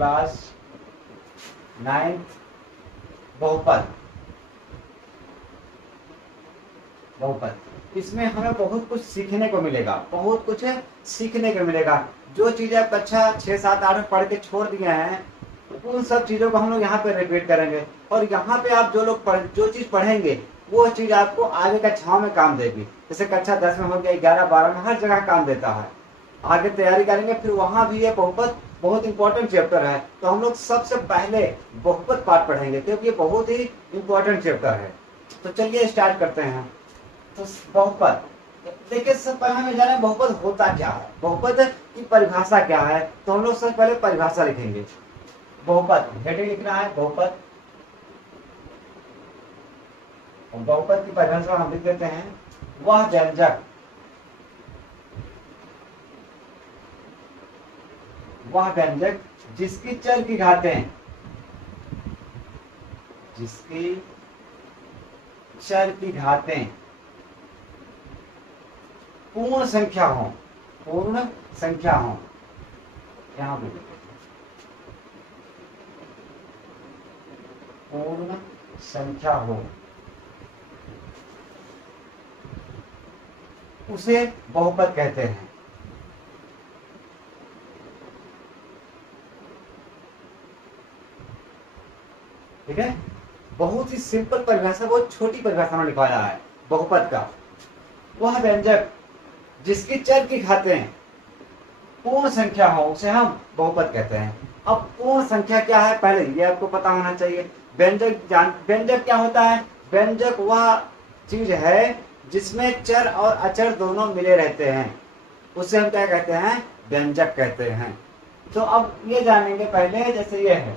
Class 9th बहुपद। इसमें हमें बहुत कुछ सीखने को मिलेगा, बहुत कुछ सीखने को मिलेगा। जो चीज़ें आप कक्षा 6, 7, 8 में पढ़ के छोड़ दिए हैं उन सब चीज़ों को हम लोग यहाँ पे रिपीट करेंगे। और यहाँ पे आप जो चीज़ पढ़ेंगे वो चीज़ आपको आगे कक्षाओं में काम देगी। जैसे कक्षा 10 में हो गया, 11, 12 में, हर जगह काम देता है। आगे तैयारी करेंगे, फिर वहाँ भी ये बहुपद बहुत इंपॉर्टेंट चैप्टर है। तो हम लोग सबसे पहले बहुपद पाठ पढ़ेंगे क्योंकि ये बहुत ही इंपॉर्टेंट चैप्टर है। तो चलिए स्टार्ट करते हैं। तो बहुपद देखिए, सबसे पहले हमें जाना है बहुपद होता क्या है, बहुपद की परिभाषा क्या है। तो हम लोग सबसे पहले परिभाषा लिखेंगे। बहुपद हेडिंग लिखना है बहुपद। बहुपद की परिभाषा हम लिख देते हैं, वह व्यंजक जिसकी चर की घातें पूर्ण संख्या हो, यहाँ पे पूर्ण संख्या हो, उसे बहुपद कहते हैं। ठीक है, बहुत ही सिंपल परिभाषा, बहुत छोटी परिभाषा में लिखवाया है बहुपद का। वह व्यंजक जिसकी चर की घातें पूर्ण संख्या हो उसे हम बहुपद कहते हैं। अब पूर्ण संख्या क्या है पहले ये आपको पता होना चाहिए। व्यंजक क्या होता है? व्यंजक वह चीज है जिसमें चर और अचर दोनों मिले रहते हैं, उसे हम क्या कहते हैं? व्यंजक कहते हैं। तो अब ये जानेंगे पहले, जैसे ये है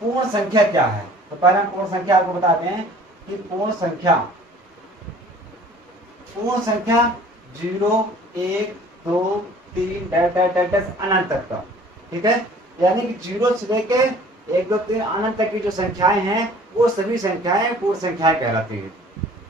पूर्ण संख्या क्या है। तो पहले हम पूर्ण संख्या आपको बताते हैं कि पूर्ण संख्या 0, 1, 2, 3 अनंत तक का। ठीक है, यानी कि 0 से लेके 1, 2, 3 अनंत तक की जो संख्याएं हैं वो सभी संख्याएं पूर्ण संख्याएं कहलाती है।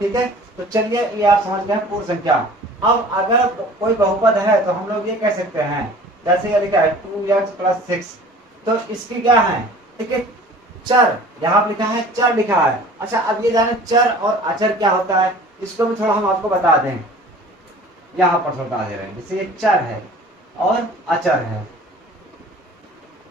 ठीक है, तो चलिए ये आप समझ गए पूर्ण संख्या। अब अगर कोई बहुपद है तो हम लोग ये कह सकते हैं, जैसे ये लिखा है 2x + 6, तो इसकी क्या है? ठीक है, चर यहाँ लिखा है, चर लिखा है। अच्छा, अब ये जाने चर और अचर क्या होता है, इसको भी थोड़ा हम आपको बता दें। यहाँ पर बता दे रहे हैं, जैसे ये चर है और अचर है।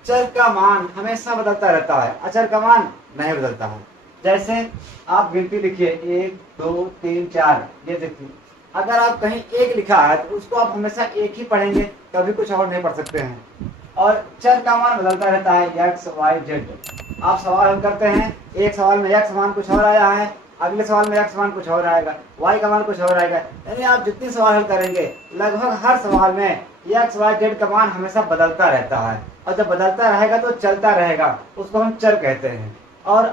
चर का मान हमेशा बदलता रहता है, अचर का मान नहीं बदलता है। जैसे आप गिनती लिखिए 1, 2, 3, 4, ये देखिए, अगर आप कहीं 1 लिखा है तो उसको आप हमेशा 1 ही पढ़ेंगे, कभी कुछ और नहीं पढ़ सकते हैं। और चर का मान बदलता रहता है, x, y, z। आप सवाल हल करते हैं, एक सवाल में x मान कुछ और आया है, अगले सवाल में x मान कुछ और आएगा, y का मान कुछ और आएगा। यानी आप जितने सवाल हल करेंगे लगभग हर सवाल में x, y, z का मान हमेशा बदलता रहता है। और जब बदलता रहेगा तो चलता रहेगा, उसको हम चर कहते हैं। और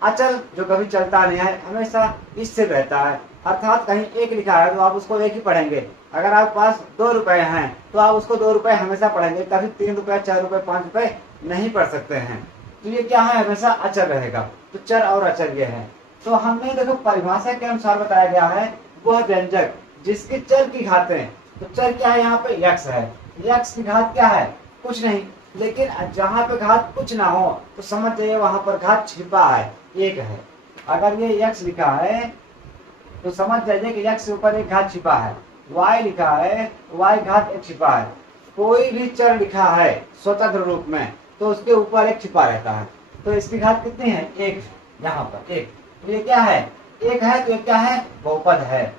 अचल जो कभी चलता नहीं है, हमेशा स्थिर रहता है। अर्थात कहीं 1 लिखा है तो आप उसको 1 ही पढ़ेंगे। अगर आपके पास 2 रुपए हैं तो आप उसको 2 रुपए हमेशा पढ़ेंगे, कभी 3 रुपए, 4 रुपए, 5 रुपए नहीं पढ़ सकते हैं। तो ये क्या है? हमेशा अचल रहेगा। तो चर और अचल ये है। तो हमने देखो परिभाषा के अनुसार बताया गया है, वह व्यंजक जिसकी चर की घातें, तो चर क्या है? यहाँ पे x है, x की घात क्या है? कुछ नहीं। लेकिन जहाँ पे घात कुछ ना हो तो समझ जाइए वहां पर घात छिपा है, 1 है। अगर ये x लिखा है तो समझ जाइए कि x के ऊपर एक घात छिपा है। y लिखा है, y घात एक छिपा है। कोई भी चर लिखा है स्वतंत्र रूप में तो उसके ऊपर एक छिपा रहता है। तो इसकी घात कितनी है? 1। यहाँ पर 1, तो ये क्या है? 1 है, तो ये क्या है? बहुपद है।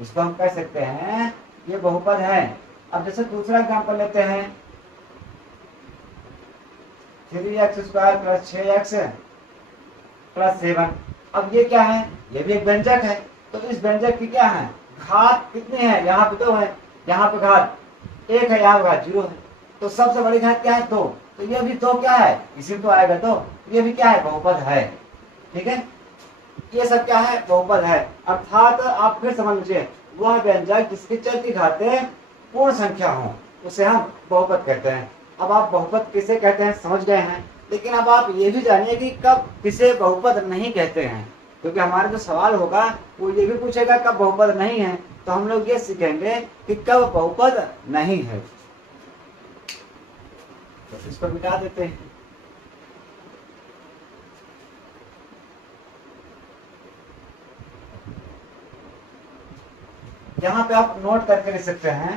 इसको हम कह सकते हैं ये बहुपद है। अब जैसे दूसरा एग्जाम्पल लेते हैं, 3x² + 6x + 7। अब ये क्या है? ये भी एक व्यंजक है। तो इस व्यंजक की क्या है? घात कितनी है? यहाँ पे 2 है, यहाँ पे घात 1 है, यहाँ घात 0 है। तो सबसे बड़ी घात क्या है? 2। तो ये भी 2 क्या है? इसी में तो आएगा 2। ये भी क्या है? बहुपद है। ठीक है, ये सब क्या है? बहुपद है। अर्थात आप फिर समझ लीजिए, वह व्यंजक जिसकी चर की घातें पूर्ण संख्या हो उसे हम बहुपद कहते हैं। अब आप बहुपद किसे कहते हैं समझ गए हैं, लेकिन अब आप ये भी जानिए कि कब किसे बहुपद नहीं कहते हैं, क्योंकि हमारा जो सवाल होगा वो ये भी पूछेगा कब बहुपद नहीं है। तो हम लोग ये सीखेंगे कि कब बहुपद नहीं है। तो इसको मिटा देते हैं। यहां पे आप नोट करके लिख सकते हैं,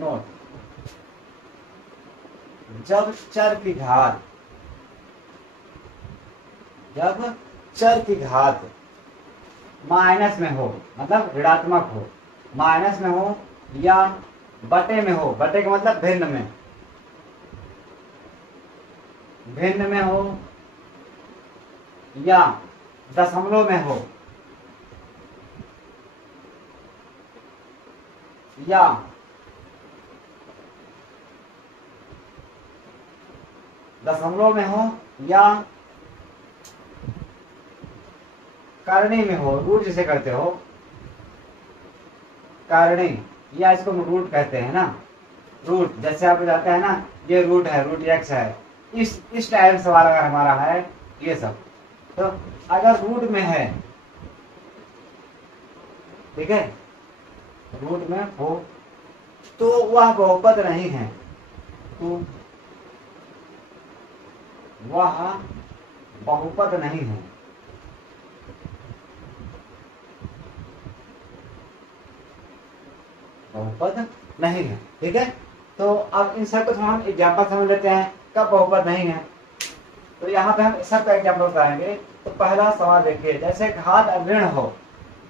नोट, जब चर की घात, जब चर की घात माइनस में हो, मतलब ऋणात्मक हो, माइनस में हो या बटे में हो, बटे का मतलब भिन्न में, भिन्न में हो या दशमलव में हो या दशमलव में हो या करणी में हो, रूट जिसे करते हो, करणी, या इसको रूट कहते हैं ना, रूट, जैसे आप जाते हैं ना, ये रूट है, रूट एक्स है, इस टाइप सवाल अगर हमारा है ये सब, तो अगर रूट में है, ठीक है, रूट में हो तो वह बहुपद नहीं है, तो वह बहुपद नहीं है। बहुपद नहीं है, ठीक है। तो अब इन सब को हम एग्जाम्पल समझ लेते हैं कब बहुपद नहीं है। तो यहाँ पे हम सबका एग्जाम्पल बताएंगे। तो पहला सवाल देखिए, जैसे घात अभिन्न हो,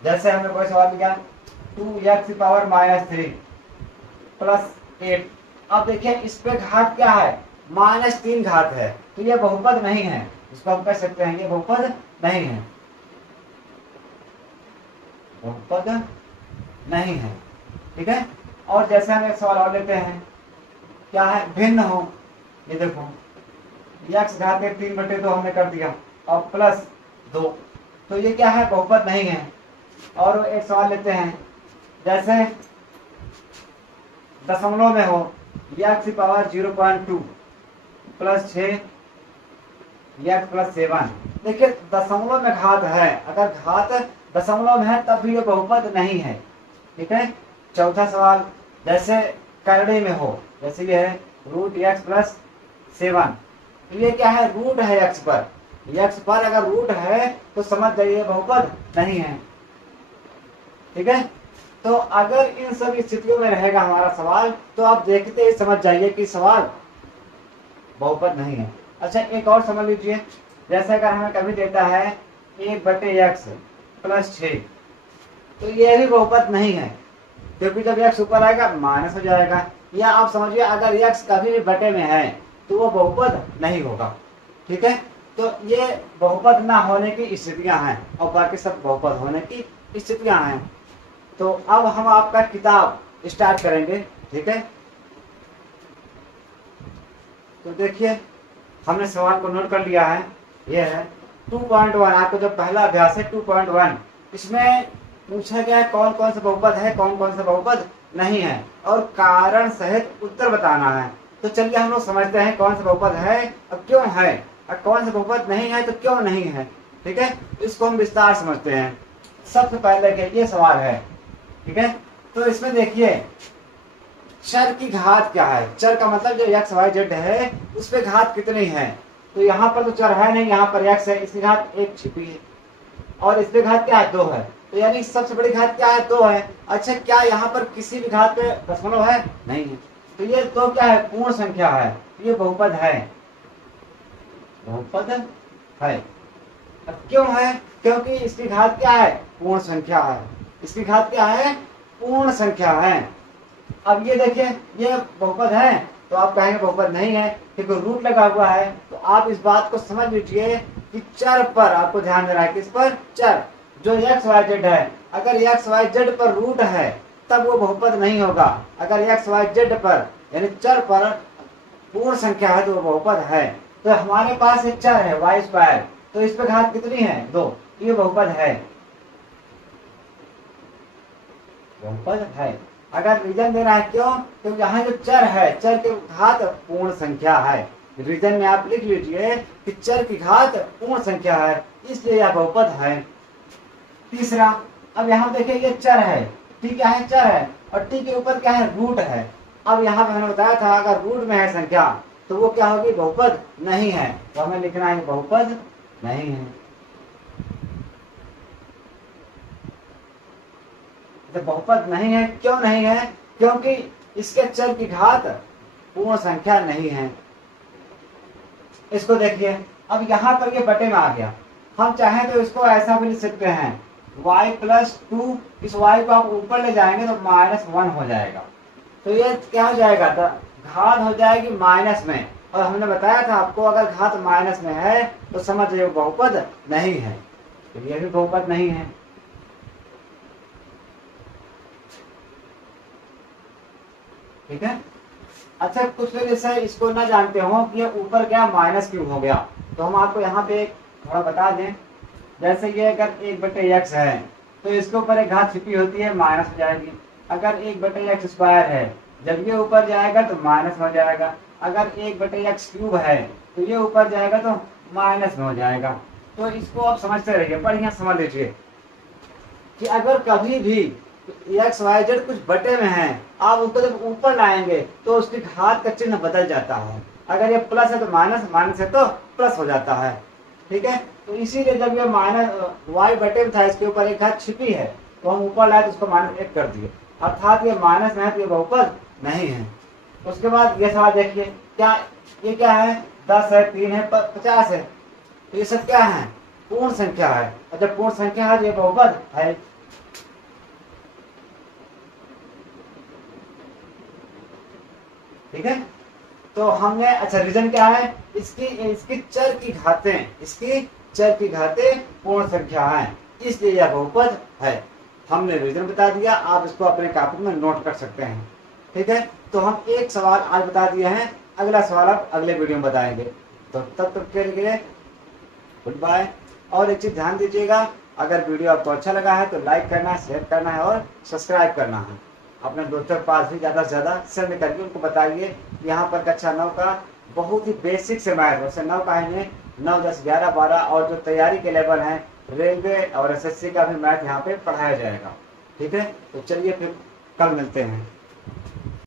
जैसे हमने कोई सवाल लिया 2x⁻³ प्लस 8। अब देखिए इस पे घात क्या है, -3 घात है, तो ये बहुपद नहीं है, इसको हम कह सकते हैं ये बहुपद नहीं है, बहुपद नहीं है, ठीक है। और जैसे हम एक सवाल और लेते हैं, क्या है, भिन्न हो, ये देखो x घात 3/2 हमने कर दिया और प्लस 2, तो ये क्या है, बहुपद नहीं है। और एक सवाल लेते हैं, जैसे दशमलव में हो, x⁻02 प्लस 6 x प्लस 7। देखिए दशमलव में घात है, अगर घात दशमलव में है तब भी ये बहुपद नहीं है, ठीक है। चौथा सवाल, जैसे करणी में हो, जैसे ये है √x प्लस 7, तो ये क्या है, रूट है x पर, x पर अगर रूट है तो समझ जाइए बहुपद नहीं है, ठीक है। तो अगर इन सब स्थितियों में रहेगा हमारा सवाल, तो आप देखते ही समझ जाइए कि सवाल बहुपद नहीं है। अच्छा एक और समझ लीजिए, जैसे अगर हमें कभी देता है 1/x प्लस 6, तो ये भी बहुपद नहीं है, क्योंकि जब x ऊपर आएगा माइनस हो जाएगा। या आप समझिए अगर x कभी भी बटे में है तो वो बहुपद नहीं होगा, ठीक है। तो ये बहुपद ना होने की स्थितियां हैं और बाकी सब बहुपद होने की स्थितियां हैं। तो अब हम आपका किताब स्टार्ट करेंगे, ठीक है। तो देखिए हमने सवाल को नोट कर लिया है, ये है 2.1, आपको जो पहला अभ्यास है 2.1, इसमें पूछा गया है कौन कौन सा बहुपद है, कौन कौन सा बहुपद नहीं है, और कारण सहित उत्तर बताना है। तो चलिए हम लोग समझते हैं कौन सा बहुपद है और क्यों है, और कौन सा बहुपद नहीं है तो क्यों नहीं है, ठीक है। इसको हम विस्तार समझते हैं। सबसे पहले ये सवाल है, ठीक है। तो इसमें देखिए चर की घात क्या है, चर का मतलब जो x y z है उस पे घात कितनी है। तो यहाँ पर तो चर है नहीं, यहाँ पर x है, इसकी घात 1 छिपी है, और इस पे घात क्या है, 2 है, तो यानी सबसे बड़ी घात क्या है, 2 है। अच्छा क्या यहाँ पर किसी भी घात पे दशमलव है, नहीं है, तो ये 2 क्या है, पूर्ण संख्या है, ये बहुपद है, बहुपद है। अब क्यों है, क्योंकि इसकी घात क्या है, पूर्ण संख्या है, इसकी घात क्या है, पूर्ण संख्या है। अब ये देखिए ये बहुपद है, तो आप कहेंगे बहुपद नहीं है क्योंकि रूट लगा हुआ है। तो आप इस बात को समझ लीजिए कि चर पर आपको ध्यान देना है, किस पर, चर जो x y z है, अगर x y z पर रूट है तब वो बहुपद नहीं होगा। अगर x y z पर यानी चर पर पूर्ण संख्या है तो वो बहुपद है। तो हमारे पास एक चर है y², तो इस पे घात कितनी है, 2, ये बहुपद है, बहुपद है। अगर रीजन देना है क्यों, तो यहाँ जो चर है, चर की घात पूर्ण संख्या है, रीजन में आप लिख लीजिए कि चर की घात पूर्ण संख्या है, इसलिए यह बहुपद है। तीसरा, अब यहाँ देखिए ये चर है, t क्या है, चर है, और t के ऊपर क्या है, रूट है, अब यहाँ पे मैंने बताया था अगर रूट में है संख्या तो वो क्या होगी, बहुपद नहीं है। तो हमें लिखना है बहुपद नहीं है। तो बहुपद नहीं है, क्यों नहीं है? क्योंकि इसके चर की घात पूर्ण संख्या नहीं है। इसको देखिए, अब यहाँ पर ये बटे में आ गया। हम चाहें तो इसको ऐसा भी लिख सकते हैं y+2, इस y को आप ऊपर ले जाएंगे तो -1 हो जाएगा। तो ये क्या हो जाएगा, तो घात हो जाएगी माइनस में। और हमने बताया था आपको अगर घात माइनस में है तो समझिए बहुपद नहीं है। तो ये भी बहुपद नहीं है। ठीक है। अच्छा, कुछ लोग जैसे इसको ना जानते हो कि ये ऊपर क्या माइनस क्यों हो गया, तो हम आपको यहाँ पे एक थोड़ा बता दें। जैसे ये अगर 1/x है तो इसके ऊपर एक घात छिपी होती है, माइनस हो जाएगी। अगर 1/x² है, जब ये ऊपर जाएगा तो माइनस हो जाएगा। अगर 1/x³ है तो ये ऊपर जाएगा तो माइनस में हो जाएगा। तो इसको आप समझते रहिए, बढ़िया समझ लीजिए कि अगर कभी भी XYZ कुछ बटे में है, आप उसको जब ऊपर लाएंगे तो उसकी घात का चिन्ह बदल जाता है। अगर ये प्लस है तो माइनस, माइनस है तो प्लस हो जाता है। ठीक है। तो इसीलिए जब ये y बटे में था, इसके ऊपर एक घात छिपी है, तो हम ऊपर लाए तो उसको -1 कर दिए, अर्थात ये माइनस में है तो ये बहुपद नहीं है। उसके बाद ये सवाल देखिए, क्या ये क्या है, 10 है, 3 है, 50 है, तो ये सब क्या है, पूर्ण संख्या है। और जब पूर्ण संख्या है तो ये बहुपद है। ठीक है। तो हमने, अच्छा रीजन क्या है, इसकी चर की घातें पूर्ण संख्या है, इसलिए यह बहुपद है। हमने रीजन बता दिया, आप इसको अपने कॉपी में नोट कर सकते हैं। ठीक है। तो हम एक सवाल आज बता दिए हैं, अगला सवाल आप अगले वीडियो में बताएंगे। तो तब तक के लिए गुड बाय। और एक चीज ध्यान दीजिएगा, अगर वीडियो आपको अच्छा लगा है तो लाइक करना है, शेयर करना है और सब्सक्राइब करना है। अपने दोस्तों के पास भी ज़्यादा से ज़्यादा सेंड करके उनको बताइए। यहाँ पर कक्षा 9 का बहुत ही बेसिक से मैथ, वैसे 9 का ही 9, 10, 11, 12 और जो तैयारी के लेवल हैं रेलवे और SSC का भी मैथ यहाँ पे पढ़ाया जाएगा। ठीक है। तो चलिए फिर कल मिलते हैं।